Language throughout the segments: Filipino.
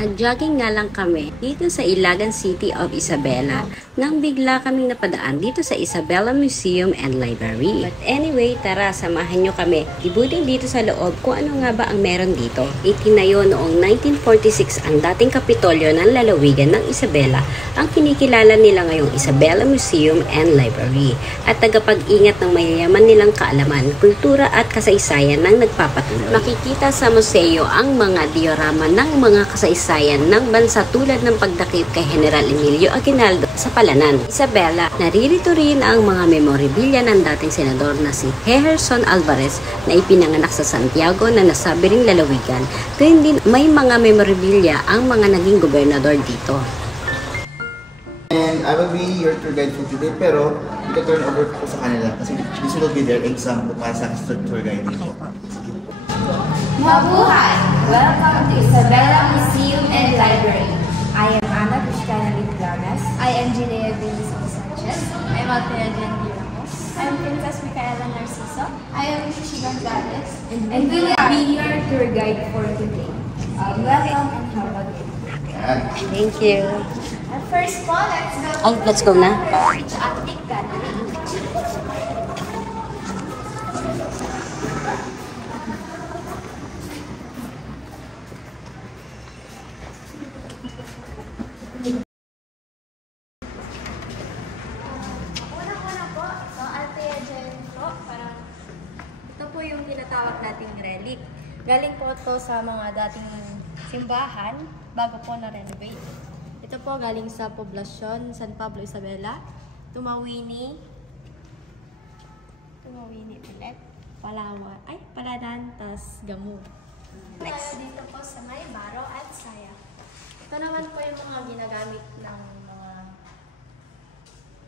Nag-jogging nga lang kami dito sa Ilagan City of Isabela nang bigla kaming napadaan dito sa Isabela Museum and Library. But anyway, tara, samahan nyo kami. Ibutin dito sa loob kung ano nga ba ang meron dito. Itinayo noong 1946 ang dating kapitolyo ng lalawigan ng Isabela, ang kinikilala nila ngayong Isabela Museum and Library at tagapag-ingat ng mayayaman nilang kaalaman, kultura at kasaysayan ng nagpapatuloy. Makikita sa museo ang mga diorama ng mga kasaysayan ng bansa tulad ng pagdakip kay General Emilio Aguinaldo sa Palanan, Isabela. Naririto rin ang mga memorabilia ng dating senador na si Jefferson Alvarez na ipinanganak sa Santiago na nasabi ring lalawigan. Gayun din may mga memorabilia ang mga naging gobernador dito. And I will be your tour guide for today, pero ito turn over ko sa kanila kasi this will be their exam para sa tour guide dito. Mabuhay! Welcome to Isabela Museum and Library. I am Ana Cristiana Vitlanas. I am Ginea Vinicio Sanchez. I am Altea Jendi Ramos. I am Princess Micaela Narciso. I am Chichi Gonzalez. And we will be your tour guide for today. Welcome and have a good day. Thank you. And first po, Let's go na. Attic Gallery. Yung tinatawag nating relic. Galing po ito sa mga dating simbahan bago po na-renovate. Ito po galing sa poblasyon San Pablo, Isabela, Tumawini ulit, Palanan, tas Gamu. Next. Dito po sa may Baro at Saya. Ito naman po yung mga ginagamit ng mga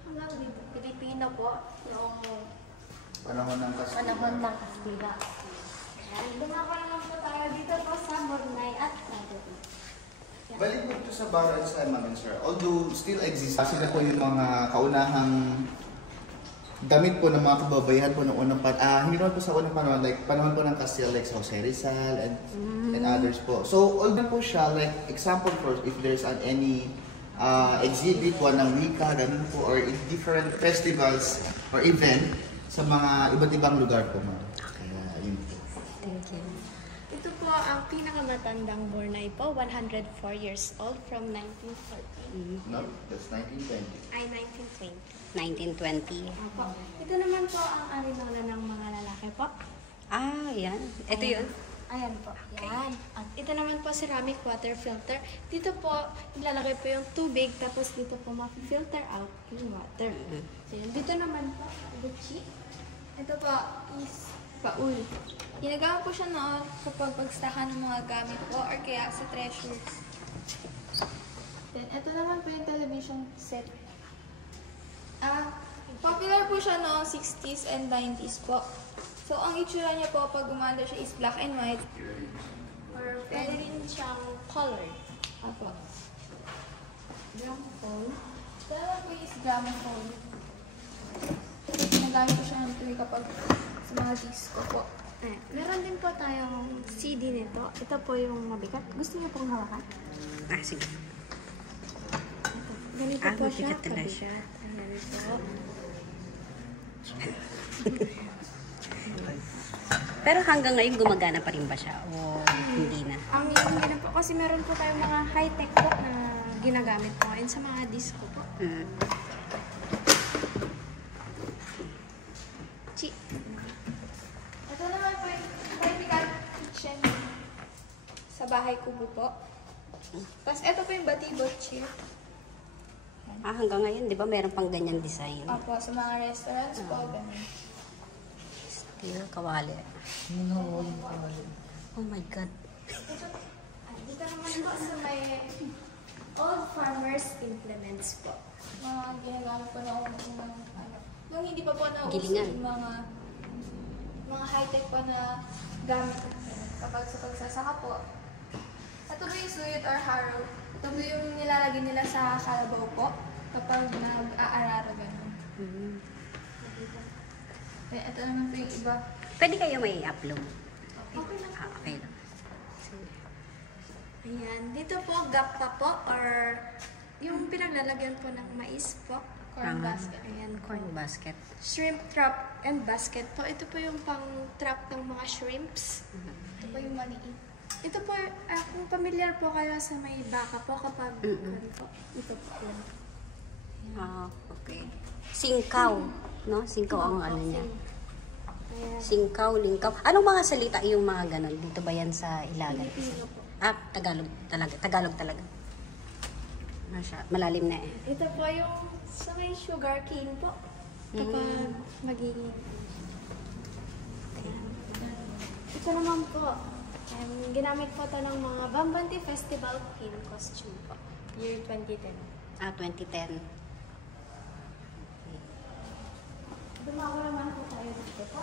hanggang dito, Pilipino po, noong Panahon ng Kastila. Ayan, dumako naman po tayo dito po sa Bornay at Sagutin. Balik po ito sa Baro at Saya, Ma'am, sir. Although still exists, sila po yung mga kaunahang damit po ng mga kababayan po ng unang hindi naman po sa unang panahon, like panahon po ng Castile, like Jose Rizal and others po. So, although po siya, like example for if there's any exhibit, ng wika, ganun po, or in different festivals or event, sa mga iba't ibang lugar po, ma'am. Kaya, yun po. Thank you. Ito po ang pinakamatandang Bornay po, 104 years old from 1940. No, that's 1920. Ay, 1920. 1920. Opo. Ito naman po ang arinola ng mga lalaki po. Yan. Ito yun. Ayan po. Yan. At ito naman po ceramic water filter. Dito po, nilalagay po yung tubig, tapos dito po ma-filter out yung water. So, yun. Dito naman po, Gucci. Ito po is baul. Ginagamit po siya noon kapag pagstakan ng mga gamit po or kaya sa treasures. Then, ito naman po yung television set. Popular po siya noong 60s and 90s po. So, ang itsura niya po pag gumanda siya is black and white. Or pwede rin siyang colored. Apo. Gramophone. Ito naman po is gramophone. Ginagamit ko siya ng tuloy kapag sa mga disco po. Meron din po tayong CD nito. Ito po yung mabigat. Gusto niyo pong hawakan? Sige. Ganito po siya. Mabigat na siya. Ayan po. Pero hanggang ngayon gumagana pa rin ba siya? O hindi na? Ang yun po kasi meron po tayong mga high-tech po na ginagamit po ngayon sa mga disco po. Ito naman po yung vertical kitchen sa bahay kubo po. Tapos ito po yung batibot chair. Hanggang ngayon, di ba meron pang ganyan design? Opo, sa mga restaurants po, ganun. Steel kawali. Oh my God. Dito naman po sa may old farmers implements po. Mga ginagamit po na yung hindi pa po nauso yung mga high-tech po na gamit kapag sa pagsasaka po. Ito po yung suyot or harrow. Ito po yung nilalagay nilalagay nila sa kalabaw po kapag nag-aararo ganun. Kaya ito naman po yung iba. Pwede kayo may upload. Okay lang. Okay lang. Ayan. Dito po, gappa po or yung pinaglalagyan po ng mais po. Corn basket. Ayan. Corn basket. Shrimp trap and basket po. Ito po yung pang-trap ng mga shrimps. Ito po yung maliit. Ito po, kung familiar po kayo sa may baka po kapag ano po, ito po yun. Okay. Singkaw. No? Singkaw ang ano niya. Ayan. Singkaw, lingkaw. Anong mga salita yung mga ganon? Dito ba yan sa Ilagan? Pilipino po. Tagalog talaga. Tagalog talaga. Malalim na eh. Ito po yung sa may sugar cane po. Kapag magiging... Ito naman po. Ginamit po ito ng mga Bambanti Festival Queen costume po. Year 2010. 2010. Dumawa naman po tayo dito po.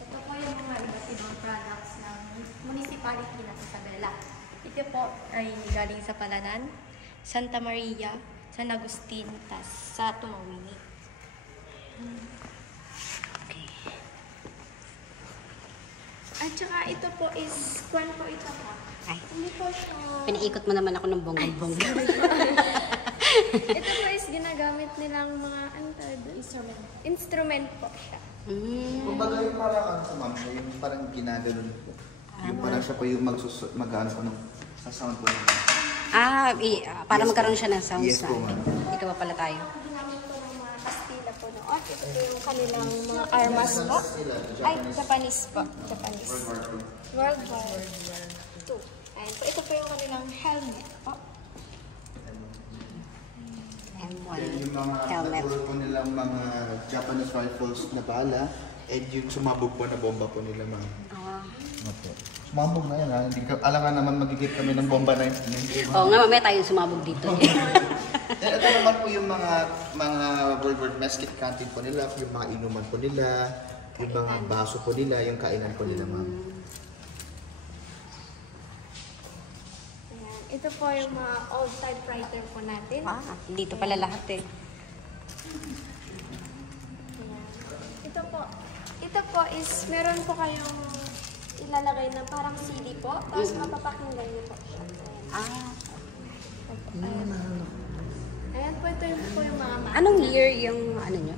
Ito po yung mga iba't ibang products ng municipality ng Isabela. Ito po ay galing sa Palanan, Santa Maria, San Agustin, tas sa Tumawini. Okay. At saka ito po is, kwan po ito po. Ay. Hindi po siya... Pinaikot mo naman ako ng bonggang-bonggang. Ito po is ginagamit nilang mga instrument po siya. Kumbaga yung parang sa ma'am, yung parang ginaganon po. Yung parang siya po yung mag-ano po ng sa sound po. Para magkaroon siya ng sounds. Yes po, ma'am. Dito pa pala tayo. Ginamit po ng mga Kastila po noon. Ito po yung kanilang mga armas po. Ay, Japanese po. Japanese. World War II. Ayan po. Ito po yung kanilang helmet po. M1 Yung mga helmet. natulog po nilang mga Japanese rifles na bala, and yung sumabog po na bomba po nila, ma'am. Opo. Sumabog na yan, ha? Hindi ka, alangan naman magigit kami ng bomba na yun. Oo nga, mamaya tayo sumabog dito. Ito naman po yung mga World War Mesquite canteen po nila, yung mga inuman po nila, yung mga baso po nila, yung kainan po nila, ma'am. Ayan. Ito po yung mga old typewriter po natin. Dito pala lahat eh. Ayan. Ito po is, meron po kayong ilalagay na parang CD po, tapos mapapakinggan niyo po siya. Ayan. Ayan po, ito yung po yung mga map. Anong year yung ano nyo?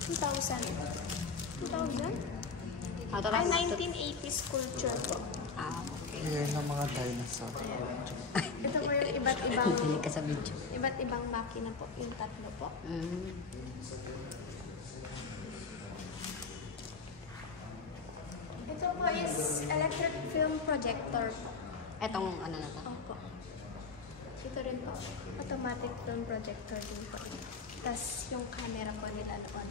2000? 2000? Ay, 1980s culture po. Okay. Yan ang mga dinosaur. Ito po yung iba't ibang Hindi ka sa video. iba't ibang makina po, yung tatlo po. Ito po is electric film projector po. Etong ano na to? Opo. Ito rin po. Automatic film projector din po. Tapos yung camera po nila noon.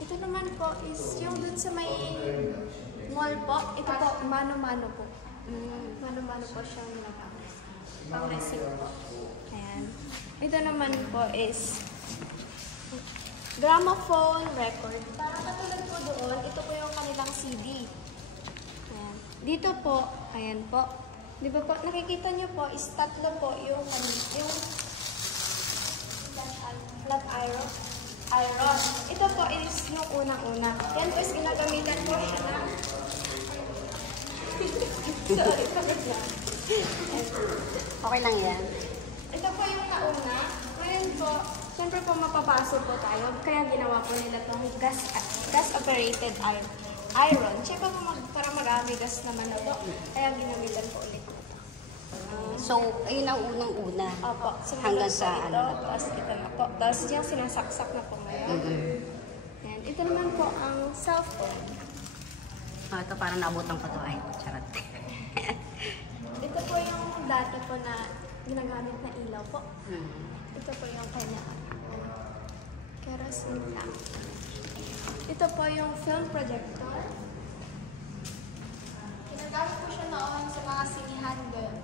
Ito naman po is yung dun sa may mall po. Ito po, mano-mano po. Mano-mano po siyang nagagamit. Pang-receive po. Ayan. Ito naman po is gramophone record. Para katulad po doon, ito po yung kanilang CD. Ayan. Dito po, ayan po. Di ba po, nakikita nyo po, is tatlo po yung flat iron. Ito po is yung unang-una. Yan po is ginagamitan po siya na sorry, pagod lang. Okay lang yan. Ito po yung nauna. Ngayon po, siyempre po mapapasok po tayo. Kaya ginawa po nila itong gas-operated iron. Siyempre po para mag-amigas naman na po. Kaya ginamitan po ulit ito. So, ayun ang unang-una. Opo. Hanggang sa ito, ano na to? tapos ito na po. Tapos yung sinasaksak na po ngayon. Ayan. Ito naman po ang cellphone. Ito parang naabutan ko to. Ay, charot. Ito po yung dati po na ginagamit na ilaw po. Ito po yung kanya. Kerosene lang. Ito po yung film projector. Ginagamit po siya noon sa mga sinihan doon.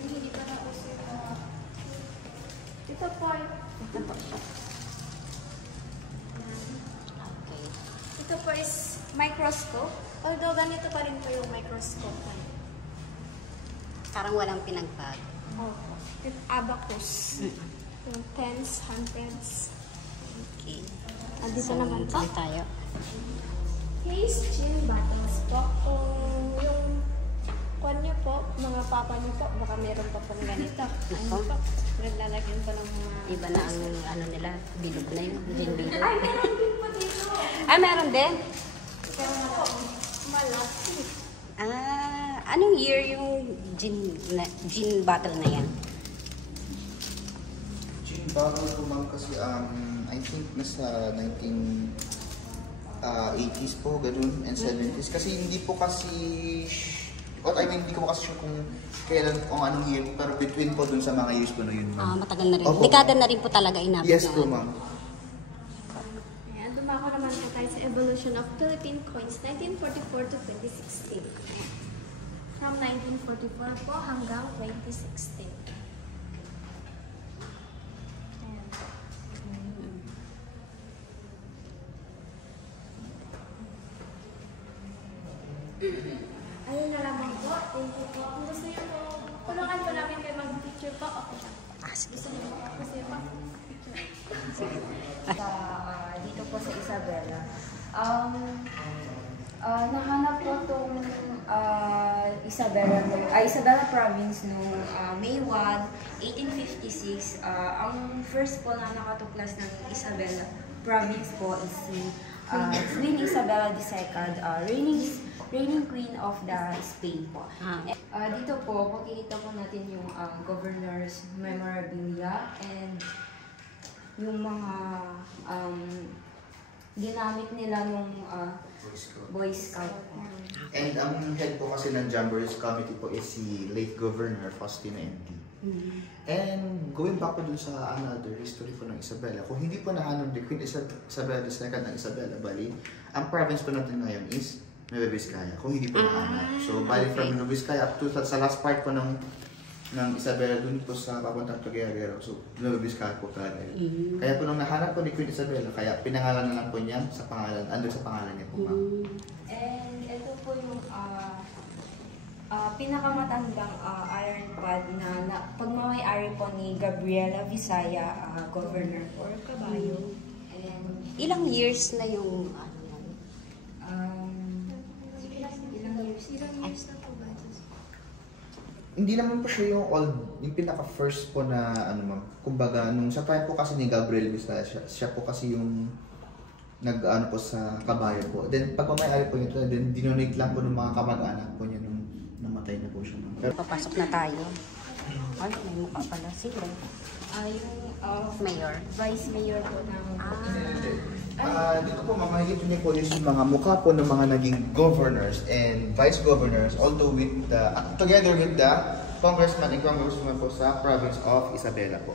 Hindi pa na uso yung mga... Ito po Okay. Ito po is microscope. Although ganito pa rin po yung microscope. Parang walang pinagbago. Opo. With abacus. Yung tens, hundreds. Okay. Dito naman po. Dito tayo. Case gin bottles po. Kung yung kwan niyo po, mga papa niyo po, baka meron pa pong ganito. Ano po? Naglalagyan po ng mga... Iba na ang ano nila, bilog na yun. Gin bilog. Ay, meron din po dito. Ah, meron din? Pero na po, malaki. Anong year yung gin bottle na yan? Gin bottle po ma'am kasi I think nasa 1980s po, ganun, and 70s. Kasi hindi po kasi, hindi ko kasi sure kung kailan, kung anong year, pero between po dun sa mga years po na yun ma'am. Matagal na rin. Opo. Dekada na rin po talaga inabot. Yes po ma'am. Ayan, dumako naman po tayo sa evolution of Philippine coins, 1944 to 2016. From 1944 po hanggang 2016. Ayan. Ayun na lamang po. Thank you po. Kung gusto niyo po, tulungan po namin kayo mag-picture po. Okay lang. Gusto niyo po? Gusto niyo po? Dito po sa Isabela. Nahanap po itong Isabela Province noong May 1, 1856. Ang first po na nakatuklas ng Isabela Province po is si Queen Isabella II, reigning queen of the Spain po. Dito po, makikita po natin yung governor's memorabilia and yung mga ginamit nila nung Boy Scout po. And ang head po kasi ng Jamboree's Committee po is si late Governor Faustino M.D. And going back po dun sa another history po ng Isabela, kung hindi po nahanap ni Queen Isabella II ng Isabela, bali, ang province po natin ngayon is Nueva Vizcaya, kung hindi po nahanap. So, bali from Nueva Vizcaya up to sa last part po ng Isabela, dun po sa papuntang Tuguegarao. So, Nueva Vizcaya po talaga yun. Kaya po nung nahanap po ni Queen Isabela, kaya pinangalan na lang po niya sa pangalan, andun sa pangalan niya po ma'am. And ito po yung pinakamatandang iron pod na pagmamay-ari po ni Gabriela Visaya, Governor for Caballo. And Ilang years na yung ano yan? Ilang years na po ba? Hindi naman po siya yung yung pinaka-first po na, ma'am, kumbaga, nung sa time po kasi ni Gabriel Visaya, siya po kasi yung nag-ano po sa kabayo po. Then, pagmamayari po niya ito, then dinonate lang po ng mga kamag-anak po niya nung namatay na po siya. Pero, Papasok na tayo. Ay, may mukha pala. Sino? yung Mayor. Vice Mayor po ng dito po, mamahigit niyo po yung mga mukha po ng mga naging governors and vice governors, although with together with the congressman and congresswoman po sa province of Isabela po.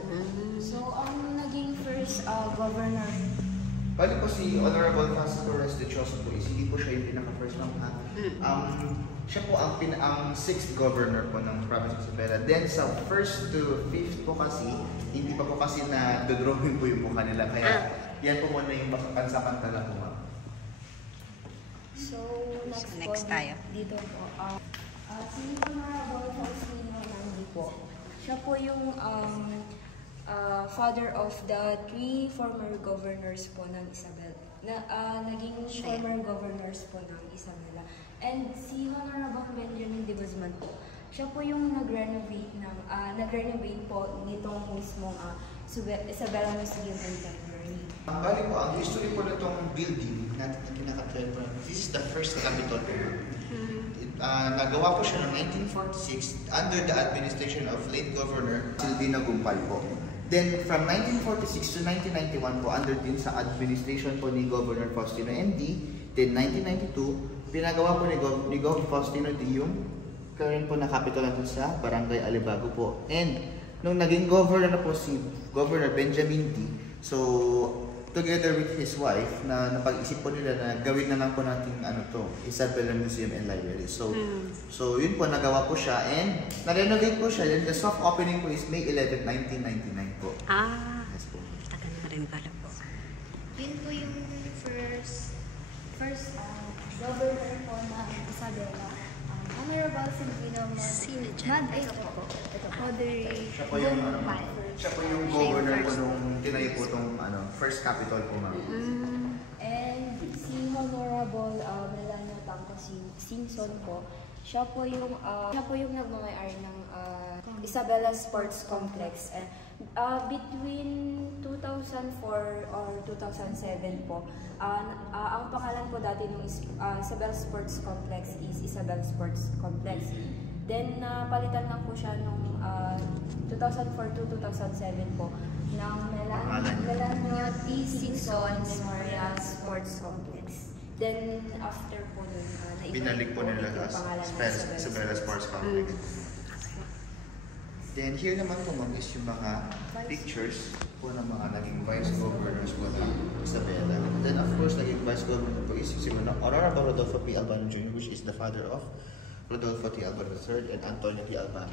So, ang naging first governor. Bali po si Honorable Francisco Torres de Choso po is hindi po siya yung pinaka-first ma'am. Siya po ang 6th governor po ng province of Isabela. Then sa 1st to 5th po kasi, hindi pa po kasi na dodrawing po yung mukha nila. Kaya yan po muna yung pansamantala po ma'am. So, next, next po, tayo. dito po. Si Honorable Faustino Nandi po. Siya po yung father of the 3 former governors po ng Isabela. Naging former governors po ng Isabela. And si Honorable Benjamin de Guzman po, siya po yung nag-renovate po nitong mismong Isabela Museum and Library. Ang bali po, ang history po nitong building natin na pinaka-12 po, this is the first Capitol po. Nagawa po siya noong 1946 under the administration of late Governor Silvino Gumpal po. Then from 1946 to 1991 po, under din sa administration po ni Governor Faustino M.D. Then 1992, pinagawa po ni Gov. Faustino D. yung current po na capital natin sa Barangay Alibago po. And nung naging governor na po si Governor Benjamin D. So, together with his wife, na napag-isip po nila na gawin na lang po natin Isabela Museum and Library. So, so yun po, nagawa po siya and na-renovate po siya. And the soft opening po is May 11, 1999 po. Yes po. Tagal na rin pala po. Yun po yung first governor po ng Isabela. Honorable Silvino Sino dyan? Ay, ito po. Moderate. Siya po yung, siya po yung governor po nung tinayo po itong first capital po, ma'am. And si Honorable Melania Tanco Simpson po, siya po yung nagmamay-ari ng Isabela Sports Complex. And between 2004 or 2007 po, ang pangalan po dati ng Isabela Sports Complex is Isabela Sports Complex. Then, palitan lang po siya nung 2004 to 2007 po ng Melania T. Simpson Memorial Sports Complex. Then, after po nun, Binalik po nila sa Isabela Sports Complex. Then here naman po ma'am is yung mga pictures po ng mga naging vice governors po ng Isabela. Then of course, naging vice governor po is si Honorable Rodolfo P. Albano Jr., which is the father of Rodolfo T. Albano III and Antonio T. Albano.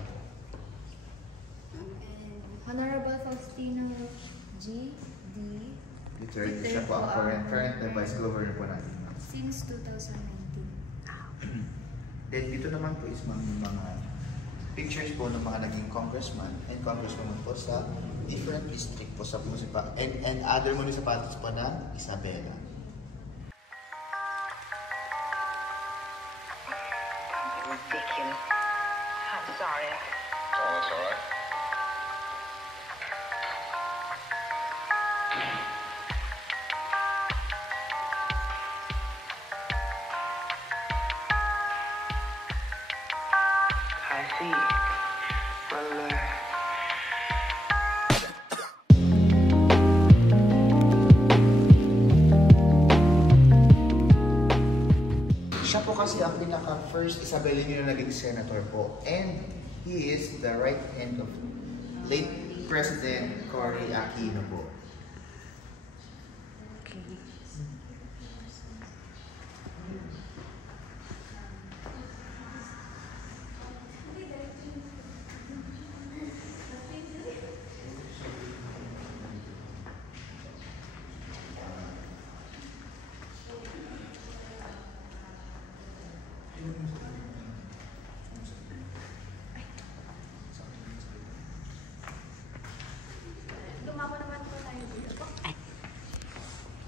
And Honorable Faustino G. D. The third, siya po ang current na vice governor po natin. Since 2019. Then dito naman po is yung mga pictures po ng mga naging congressman and congresswoman po sa different district po sa and other municipalities po ng Isabela. Ridiculous. I'm sorry. Oh, that's all right. I see. Well, Siya po kasi ang pinaka-first Isabelino na naging senator po. And he is the right hand of late President Cory Aquino po. Okay. Dumako naman po tayo dito.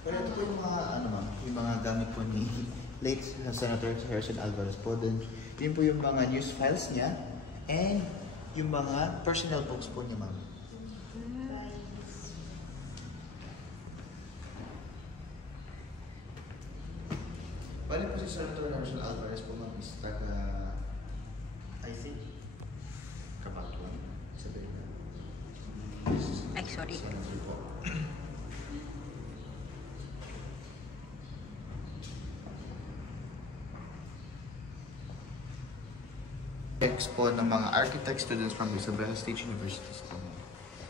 Pero ito po yung mga, yung mga gamit po ni late Senator Harrison Alvarez po. Then, yun po yung mga news files niya and yung mga personal books po niya, ma'am. Bali po si Senator Harrison Alvarez po, ma'am, is taga, I think, Kabatuan, Isabela. Ay, sorry. Senator po. Po ng mga architect students from Isabela State University po.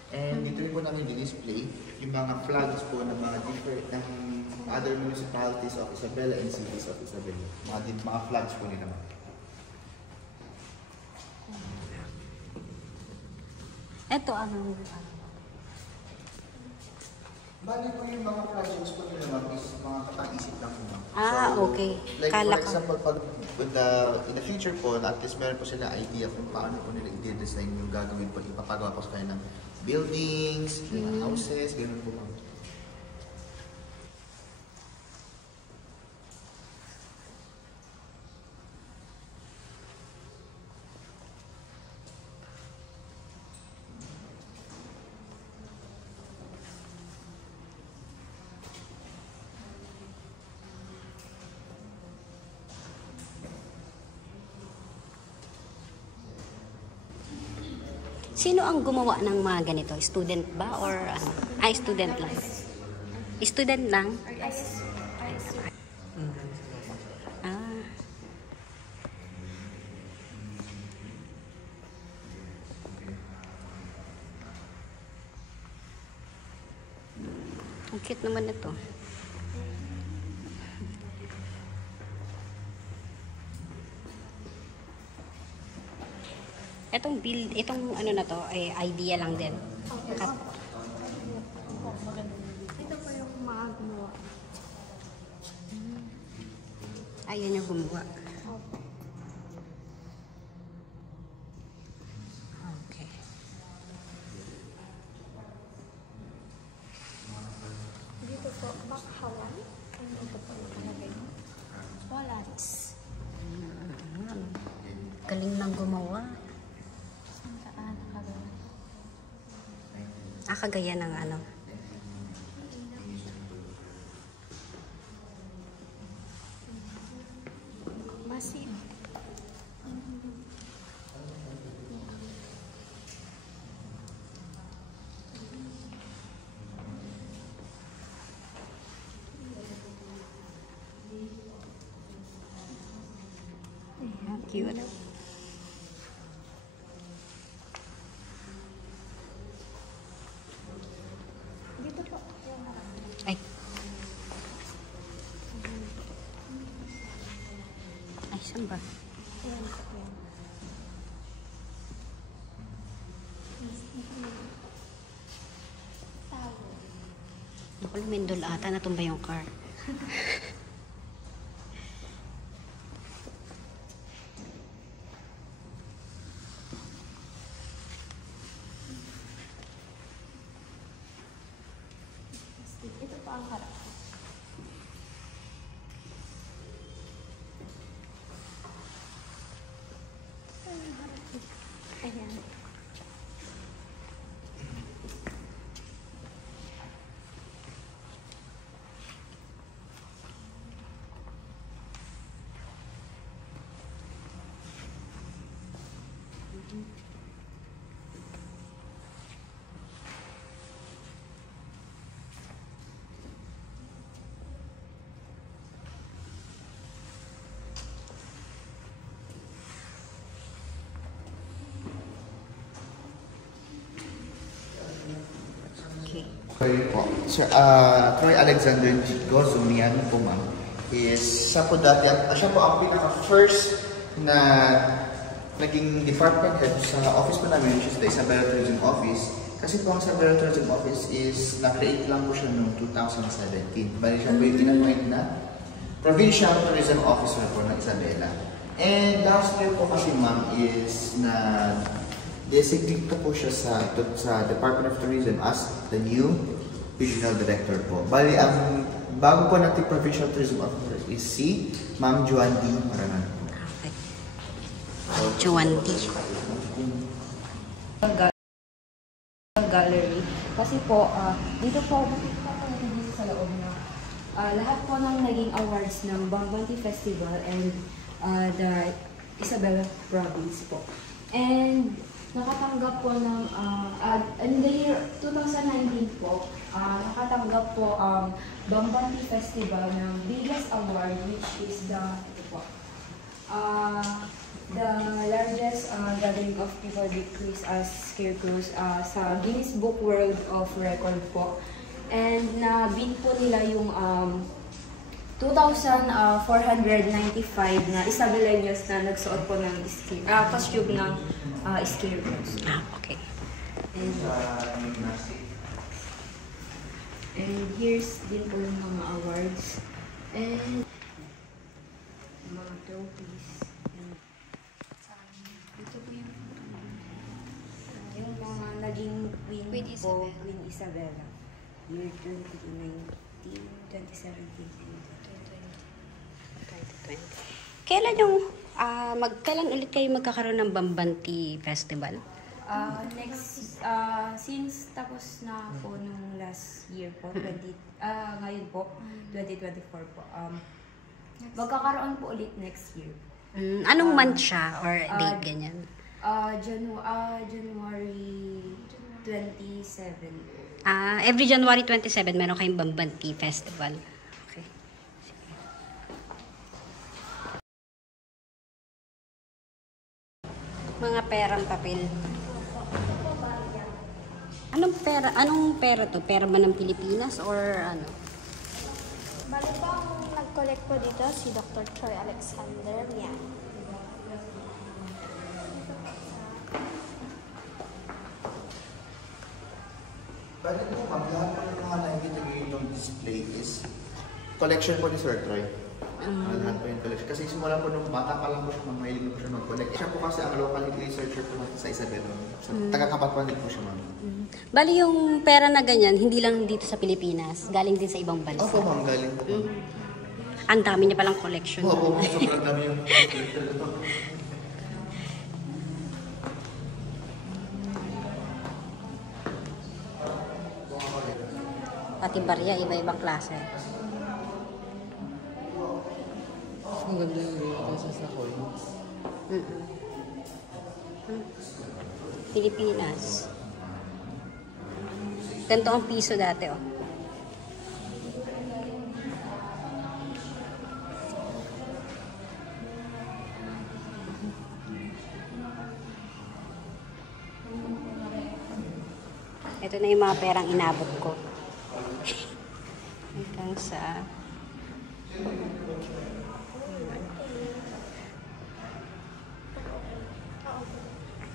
And dito rin po namin display yung mga flags po ng mga different ng other municipalities of Isabela and cities of Isabela. Mga flags po nila. Ito, ano? Bali po yung mga projects po nila, ma'am, is mga kakaisip lang po, ma'am. Okay. Like Kala for ko. example, pag in the future po, at least meron po sila idea kung paano po nila i-design yung gagawin po, ipapagawa po sa kanya ng buildings, houses, gano'n po, ma'am. Sino ang gumawa ng mga ganito? Student ba or ano? Ay, student lang. Student lang? Ah. Ang cute naman ito. Itong ano na to, ay idea lang din. Ito po yung mga gumawa. Ayan yung gumawa. Galing lang gumawa. Kagaya ng ano. Masin. Cute. Dito po. Yung harap. Ay. Ay, saan ba? Ayan po. Ayan. Tao. Naku, lumindol ata. Natumba yung car. Ito po ang harap. Ayan. Okay. Troy po. Sir, Troy Alexander Chico Zumian po ma'am. Siya po dati, siya po ang pinaka-first na naging department head sa office po namin, which is the Isabela Tourism Office. Kasi po ang Isabela Tourism Office is na-create lang po siya noong 2017. Bali siya po yung tinapwait na Provincial Tourism Officer po ng Isabela. And last year po kasi ma'am is na designate po siya sa Department of Tourism as the new Regional Director po. Bali, ang bago po natin Provincial Tourism Officer is si Ma'am Juan D. Maranan. Okay. Juan D. Gallery. Kasi po, dito po, dito sa loob na lahat po ng naging awards ng Bambanti Festival and the Isabela Province po. And nakatanggap po ng, in the year 2019 po, nakatanggap po ang Bambanti Festival ng biggest award, which is the largest gathering of people decreased as scarecrows sa Guinness Book World of Record po. And na-beat po nila yung 2,495 na Isabeleños na nagsuot po ng costume ng scarecrows. Okay. And here's din po yung mga awards. And mga trophies. Dito po yung mga naging queen Queen po, Isabela. Queen Isabela. Year 2019, 2017, and 2020. Kailan yung kailan ulit kayo magkakaroon ng Bambanti Festival? since tapos na po nung last year po, ngayon po, 2024 po, magkakaroon po ulit next year. Anong month siya or date ganyan? January 27. Every January 27 meron kayong Bambanti Festival. Okay. Sige. Mga perang papel. Anong pera to? Pera ba ng Pilipinas or ano? Bali po ang nag-collect po dito si Dr. Troy Alexander. Yan. Bali po ma'am, lahat po ng mga nakikita nyo yung display is collection po ni Sir Troy. Lahat po yung collection. Kasi simula po nung bata pa lang po siya, mahilig po siya mag-collect. Siya po kasi ang local researcher po natin sa Isabela. Taga-Kapatwan po siya ma'am. Bali yung pera na ganyan, hindi lang dito sa Pilipinas, galing din sa ibang bansa. Opo ma'am, galing po ma'am. Ang dami niya palang collection. Opo ma'am, sobrang dami yung collection ito. Pati barya, iba-ibang klase. Ang ganda yung kasi sa coins. Pilipinas. Ganito ang piso dati, oh. Ito na yung mga perang inabot ko. Hanggang sa...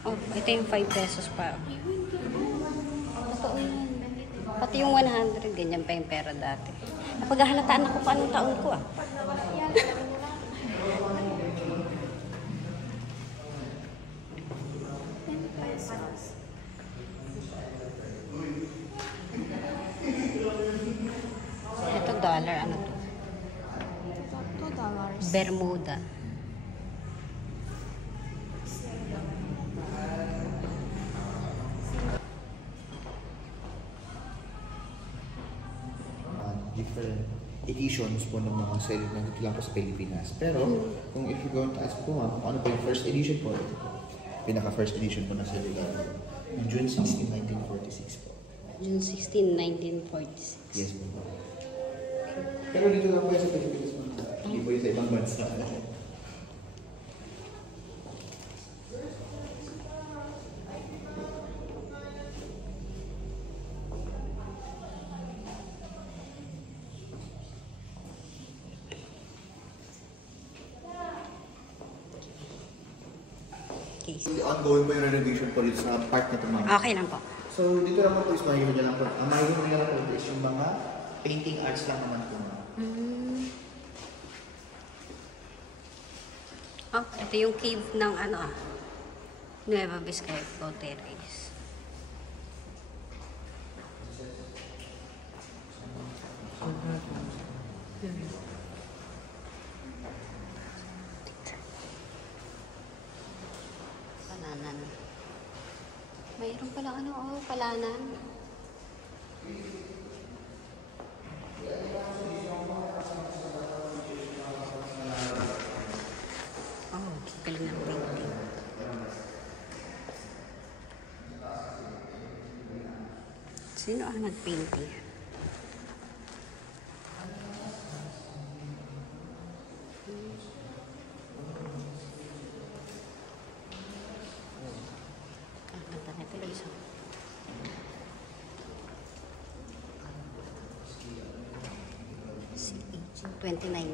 Oh, ito yung 5 pesos pa. Totoo yan. Pati yung 100, ganyan pa yung pera dati. Napaghahalataan ako pa anong taon ko, ah. Ito dollar, ano to? $2. Bermuda. Different editions po ng mga sale na dito lang po sa Pilipinas. Pero, kung if you're going to ask po kung ano po yung first edition po, ito po. Pinaka-first edition po ng cellular. June 16, 1946 po. June 16, 1946. Yes po. Pero dito lang po yan sa Pilipinas po. Hindi po yung sa ibang bansa. Okay. Ongoing po yung renovation po dito sa park na ito, ma'am. Okay lang po. So, dito lang po is makikita nyo lang po. Ang makikita nyo lang po is yung mga painting arts lang naman po. Oh, ito yung cave ng ano ah. Nueva Vizcaya Terrace. Palanan. Mayroon pala ano, oh, palanan. Oh, galing ng painting. Sino ang nag-painting? Ang ganda nito, Lisa. Si 2019.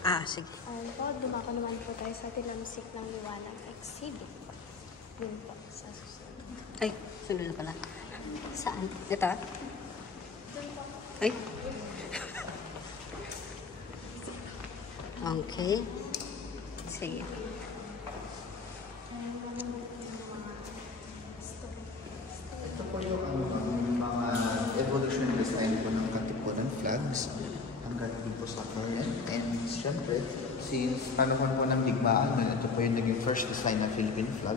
Ah, sige. Po, dumako naman po tayo sa Tilamusik ng Liwanag exhibit. Yun po, sa susunod. Ay, sunod na pala. Saan? Ito? Ay. Okay. Sige. Ito po yung mga evolutionary design po ng Katipunan flags. Hanggang din po sa current. And syempre, since panahon po ng digmaan, ito po yung naging first design ng Philippine flag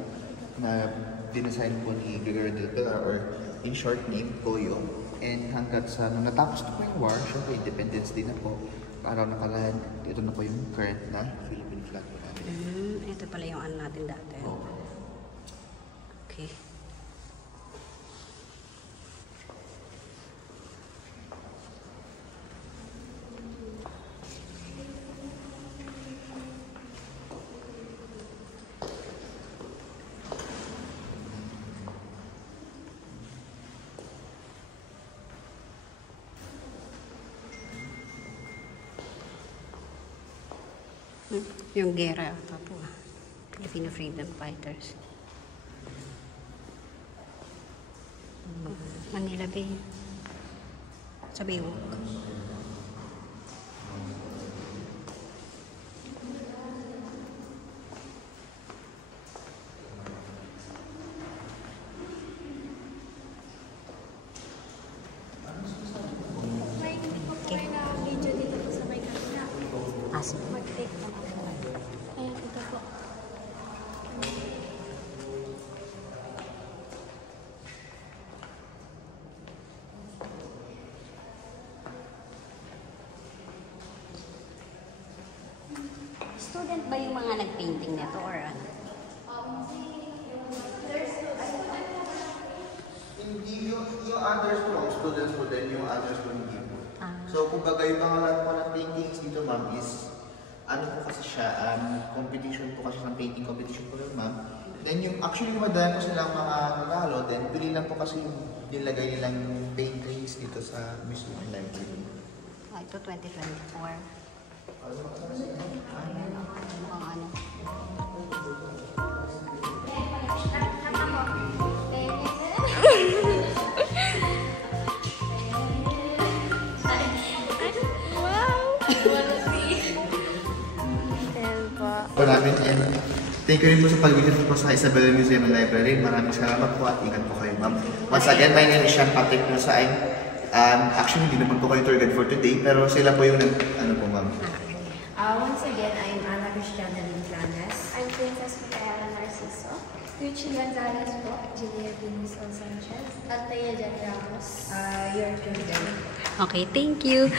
na dinesign po ni Gregorio del Pilar or in short name, Toyo. And hanggang sa nung natapos na po yung war, syempre Independence Day na po, araw na kalan, ito na po yung current na Philippine flag po natin. Ito pala yung ano natin dati. Okay. Yung gera ata po. Filipino Freedom Fighters. Manila Bay. Sa Baywalk. May hindi po Student ba yung mga nag-painting nito or ano? Hindi yung others po, students po din, yung others po hindi po. So, kumbaga yung mga lahat po ng paintings dito, ma'am, is ano po kasi siya, competition po kasi ng painting competition po yun, ma'am. Then yung actually madami po silang mga nanalo, then pili lang po kasi yung nilagay nilang paintings dito sa Museum and Library. Ito 2024. Ayan, mukhang ano. Po namin and thank you rin po sa pag-visit po sa Isabela Museum and Library. Maraming salamat po at ingat po kayo, ma'am. Once again, my name is Sean Patrick Nusain. Actually, hindi naman po kayo tour guide for today, pero sila po yung ano po, ma'am. Once again, I'm Ana Cristiana Lincanas. I'm Princess Micaela Narciso. Richie Gonzalez po. Julia Denison Sanchez. At Taya Jan Ramos. Your tour guide. Okay, thank you.